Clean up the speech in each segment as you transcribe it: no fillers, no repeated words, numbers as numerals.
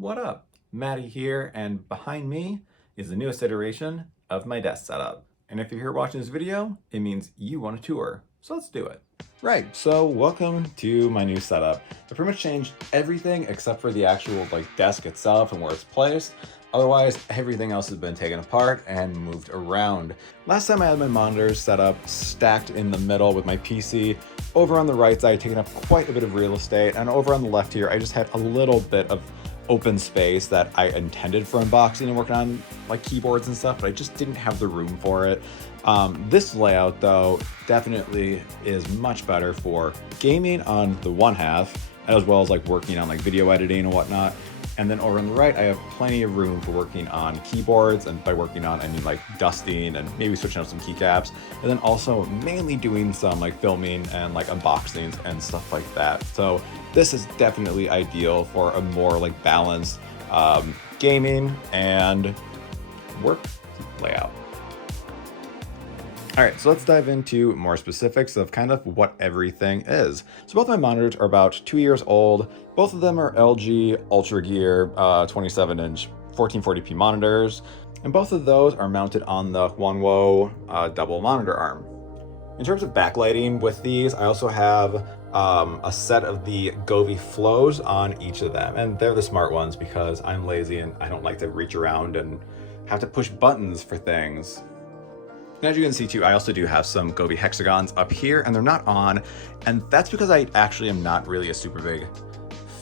What up? Maddie here, and behind me is the newest iteration of my desk setup. And if you're here watching this video, it means you want a tour. So let's do it. Right, so welcome to my new setup. I pretty much changed everything except for the actual desk itself and where it's placed. Otherwise, everything else has been taken apart and moved around. Last time I had my monitors set up stacked in the middle with my PC. Over on the right side, taking up quite a bit of real estate, and over on the left here, I just had a little bit of open space that I intended for unboxing and working on keyboards and stuff, but I just didn't have the room for it. This layout though definitely is much better for gaming on the one half, as well as working on video editing and whatnot. And then over on the right, I have plenty of room for working on keyboards, and by working on, I mean dusting and maybe switching out some keycaps, and then also mainly doing some filming and unboxings and stuff like that. So this is definitely ideal for a more balanced gaming and work layout. All right, so let's dive into more specifics of kind of what everything is. So both my monitors are about 2 years old. Both of them are LG Ultra Gear 27-inch 1440p monitors, and both of those are mounted on the Wanwo double monitor arm. In terms of backlighting with these, I also have a set of the Govee flows on each of them, and they're the smart ones because I'm lazy and I don't like to reach around and have to push buttons for things. And as you can see too, I also do have some Govee hexagons up here, and they're not on, and that's because I actually am not really a super big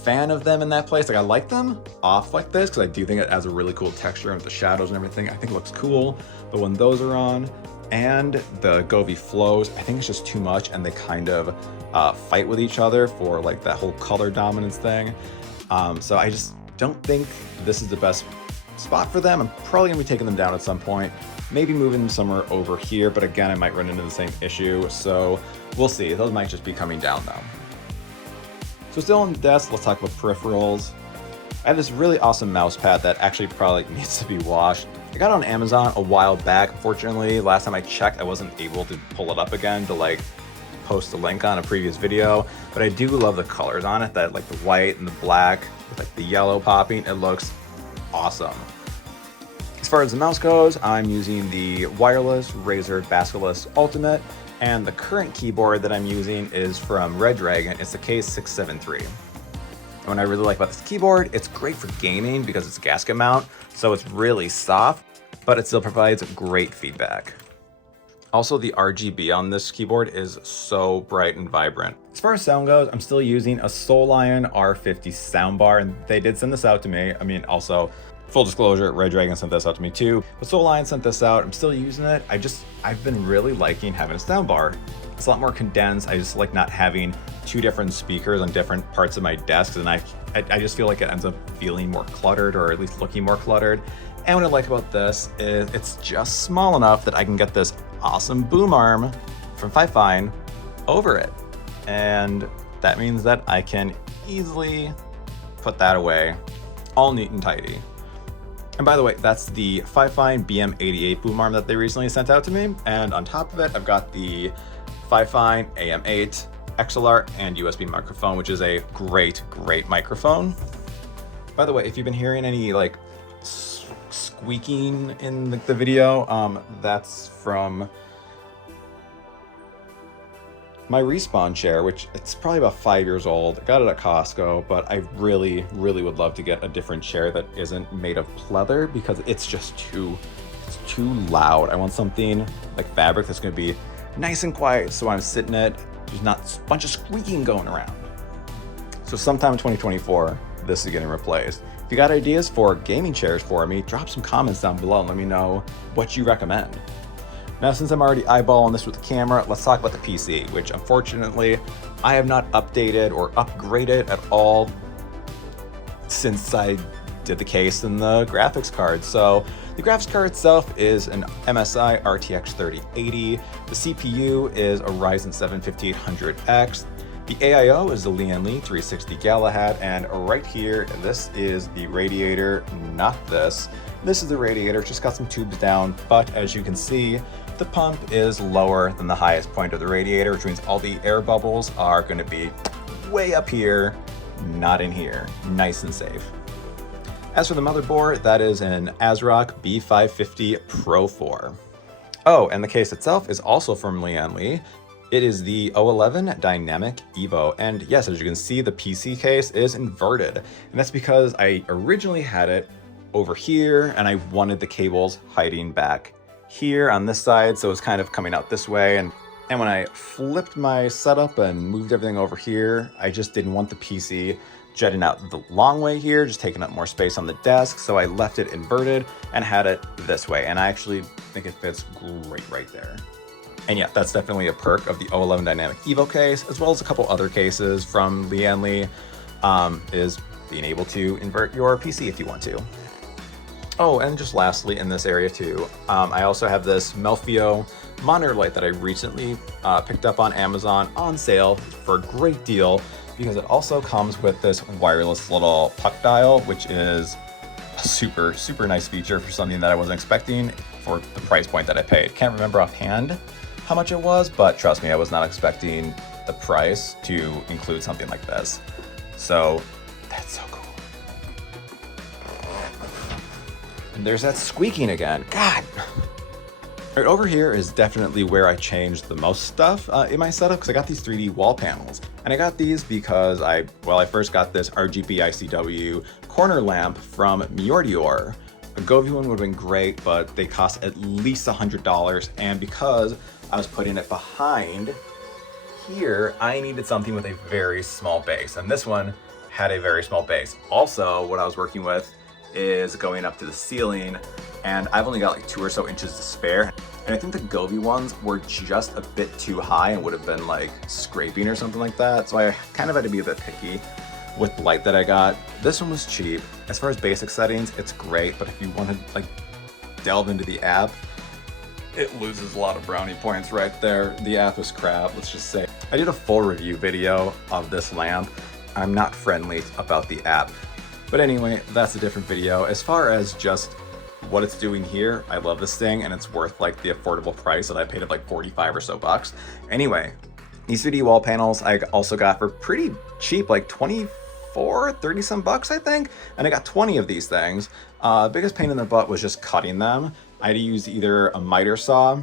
fan of them in that place. I like them off like this because I do think it adds a really cool texture with the shadows and everything. I think it looks cool, but when those are on and the Govee flows, I think it's just too much, and they kind of fight with each other for that whole color dominance thing. So I just don't think this is the best spot for them. I'm probably gonna be taking them down at some point, maybe moving them somewhere over here, but again, I might run into the same issue, so we'll see. Those might just be coming down though. So still on the desk, let's talk about peripherals. I have this really awesome mouse pad that actually probably needs to be washed. I got it on Amazon a while back. Unfortunately, last time I checked, I wasn't able to pull it up again to post a link on a previous video, but I do love the colors on it, that the white and the black with the yellow popping. It looks awesome. As far as the mouse goes, I'm using the wireless Razer Basculus Ultimate, and the current keyboard that I'm using is from Red Dragon. It's the K673. And what I really like about this keyboard, it's great for gaming because it's a gasket mount, so it's really soft, but it still provides great feedback. Also, the RGB on this keyboard is so bright and vibrant. As far as sound goes, I'm still using a Solion R50 soundbar, and they did send this out to me. I mean, also, full disclosure, Red Dragon sent this out to me too, but Solion sent this out. I'm still using it. I've been really liking having a soundbar. It's a lot more condensed. I just like not having two different speakers on different parts of my desk, and I just feel like it ends up feeling more cluttered, or at least looking more cluttered. And what I like about this is it's just small enough that I can get this awesome boom arm from Fifine over it. And that means that I can easily put that away, all neat and tidy. And by the way, that's the Fifine BM88 boom arm that they recently sent out to me. And on top of it, I've got the Fifine AM8 XLR and USB microphone, which is a great microphone. By the way, if you've been hearing any squeaking in the video, that's from my Respawn chair, which it's probably about 5 years old. I got it at Costco, but I really would love to get a different chair that isn't made of pleather because it's just too loud. I want something like fabric that's gonna be nice and quiet, so when I'm sitting in it, there's not a bunch of squeaking going around. So sometime in 2024, this is getting replaced. If you got ideas for gaming chairs for me, drop some comments down below and let me know what you recommend. Now, since I'm already eyeballing this with the camera, let's talk about the PC, which unfortunately I have not updated or upgraded at all since I did the case and the graphics card. So the graphics card itself is an MSI RTX 3080. The CPU is a Ryzen 7 5800X. The AIO is the Lian Li 360 Galahad, and right here, this is the radiator, not this. This is the radiator, just got some tubes down, but as you can see, the pump is lower than the highest point of the radiator, which means all the air bubbles are going to be way up here, not in here. Nice and safe. As for the motherboard, that is an ASRock B550 Pro 4. Oh, and the case itself is also from Lian. It is the O11 Dynamic Evo, and yes, as you can see, the PC case is inverted, and that's because I originally had it over here, and I wanted the cables hiding back here on this side, so it's kind of coming out this way, and when I flipped my setup and moved everything over here, I just didn't want the PC jutting out the long way here, just taking up more space on the desk, so I left it inverted and had it this way, and I actually think it fits great right there. And yeah, that's definitely a perk of the O11 Dynamic Evo case, as well as a couple other cases from Lian, is being able to invert your PC if you want to. Oh, and just lastly in this area too, I also have this Melfio monitor light that I recently picked up on Amazon on sale for a great deal, because it also comes with this wireless little puck dial, which is a super, super nice feature for something that I wasn't expecting for the price point that I paid. Can't remember offhand how much it was, but trust me, I was not expecting the price to include something like this. So that's so cool. And there's that squeaking again. God. Right over here is definitely where I changed the most stuff in my setup, because I got these 3D wall panels. And I got these because I first got this RGB ICW corner lamp from Miordior. A Govee one would have been great, but they cost at least $100, and because I was putting it behind here, I needed something with a very small base, and this one had a very small base. Also, what I was working with is going up to the ceiling, and I've only got like 2 or so inches to spare, and I think the Govee ones were just a bit too high and would have been like scraping or something like that, so I kind of had to be a bit picky with the light that I got. This one was cheap. As far as basic settings, it's great, but if you want to like delve into the app, it loses a lot of brownie points right there. The app is crap, let's just say. I did a full review video of this lamp. I'm not friendly about the app. But anyway, that's a different video. As far as just what it's doing here, I love this thing, and it's worth like the affordable price that I paid of like 45 or so bucks. Anyway, these 3D wall panels I also got for pretty cheap, like 30 some bucks, I think. And I got 20 of these things. Biggest pain in the butt was just cutting them. I had to use either a miter saw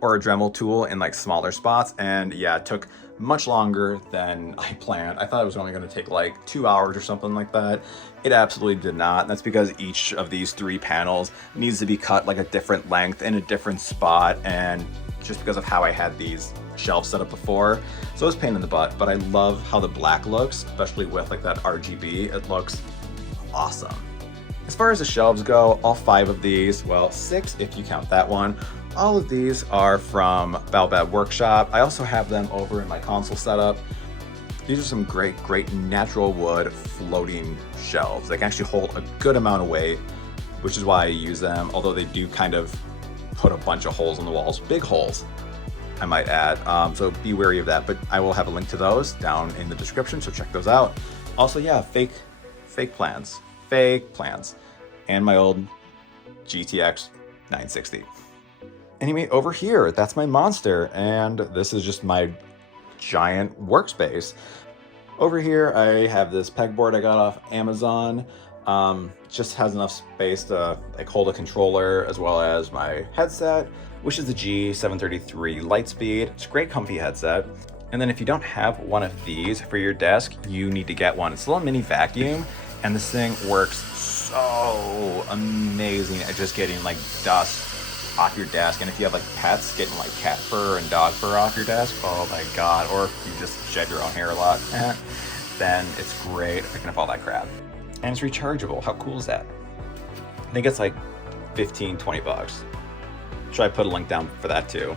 or a Dremel tool in like smaller spots, and yeah, it took much longer than I planned. I thought it was only going to take like 2 hours or something like that. It absolutely did not. That's because each of these 3 panels needs to be cut like a different length in a different spot, and just because of how I had these shelves set up before. So it was a pain in the butt, but I love how the black looks, especially with like that RGB. It looks awesome. As far as the shelves go, all 5 of these, well, 6 if you count that one, all of these are from Balbab Workshop. I also have them over in my console setup. These are some great natural wood floating shelves. They can actually hold a good amount of weight, which is why I use them, although they do kind of put a bunch of holes in the walls, big holes, I might add. So be wary of that, but I will have a link to those down in the description, so check those out. Also, yeah, fake plans, and my old GTX 960. Anyway, over here, that's my monster, and this is just my giant workspace. Over here, I have this pegboard I got off Amazon. Just has enough space to like hold a controller as well as my headset, which is the G733 Lightspeed. It's a great comfy headset. And then if you don't have one of these for your desk, you need to get one. It's a little mini vacuum, and this thing works so amazing at just getting like dust off your desk. And if you have like pets, getting like cat fur and dog fur off your desk, oh my god. Or if you just shed your own hair a lot, then it's great at picking up all that crap. And it's rechargeable. How cool is that? I think it's like 15-20 bucks. Should I put a link down for that too?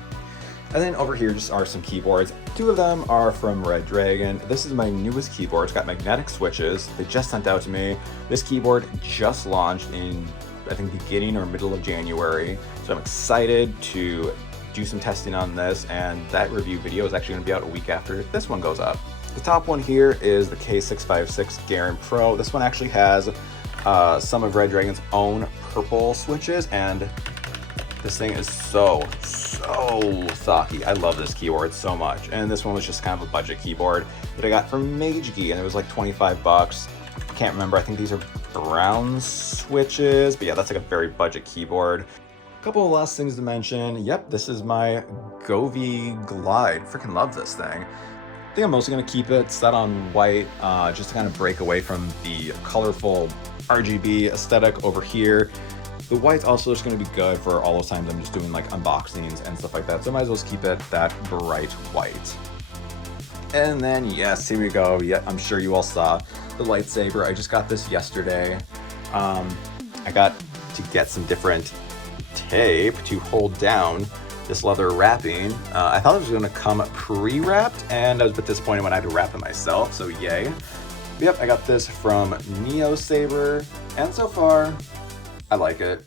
And then over here just are some keyboards. 2 of them are from Red Dragon. This is my newest keyboard. It's got magnetic switches. They just sent out to me. This keyboard just launched in, I think, beginning or middle of January. So I'm excited to do some testing on this, and that review video is actually gonna be out a week after this one goes up. The top one here is the K656 Garen Pro. This one actually has some of Red Dragon's own purple switches, and this thing is so thocky. I love this keyboard so much. And this one was just kind of a budget keyboard that I got from MageGee, and it was like 25 bucks. I can't remember, I think these are brown switches, but yeah, that's like a very budget keyboard. A couple of last things to mention. Yep, this is my Govee Glide. Freaking love this thing. I think I'm mostly going to keep it set on white, just to kind of break away from the colorful RGB aesthetic over here. The white's also just going to be good for all those times I'm just doing like unboxings and stuff like that, so I might as well just keep it that bright white. And then yes, here we go. Yeah, I'm sure you all saw the lightsaber. I just got this yesterday. I got to get some different tape to hold down this leather wrapping. I thought it was gonna come pre-wrapped, and I was a bit disappointed when I had to wrap it myself, so yay. But yep, I got this from Neo Saber, and so far, I like it.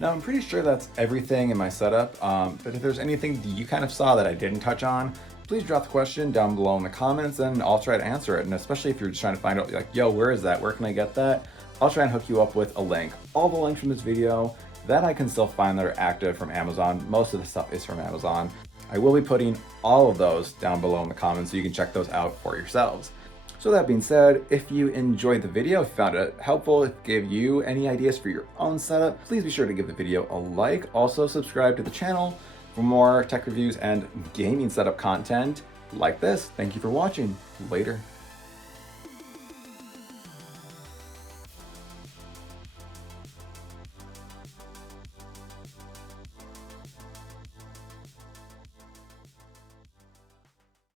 Now, I'm pretty sure that's everything in my setup, but if there's anything that you kind of saw that I didn't touch on, please drop the question down below in the comments, and I'll try to answer it. And especially if you're just trying to find out, like, yo, where is that? Where can I get that? I'll try and hook you up with a link. All the links from this video that I can still find that are active from Amazon. Most of the stuff is from Amazon. I will be putting all of those down below in the comments so you can check those out for yourselves. So that being said, if you enjoyed the video, if you found it helpful, if it gave you any ideas for your own setup, please be sure to give the video a like. Also subscribe to the channel for more tech reviews and gaming setup content like this. Thank you for watching. Later.